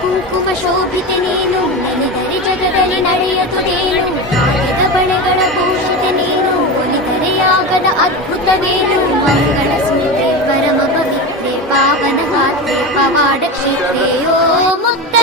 ಕುಂಕುಮ ಶೋಭಿತೆ ನೀನು, ನೆನೆದರೆ ಜಗದಲ್ಲಿ ನಡೆಯುತ್ತದೇನು, ಕಾಯದ ಬಳೆಗಳ ಭೂಷಿತೆ ನೀನು, ಒಲಿದರೆ ಆಗದ ಅದ್ಭುತವೇನು. ಮಂಗಳ ಸೂತ್ರೆ ಪರಮ ಪವಿತ್ರೆ ಪಾವನ ಗಾತ್ರೆ ಪವಾಡ ಕ್ಷೇತ್ರೇ ಓ ಮುಕ್ತ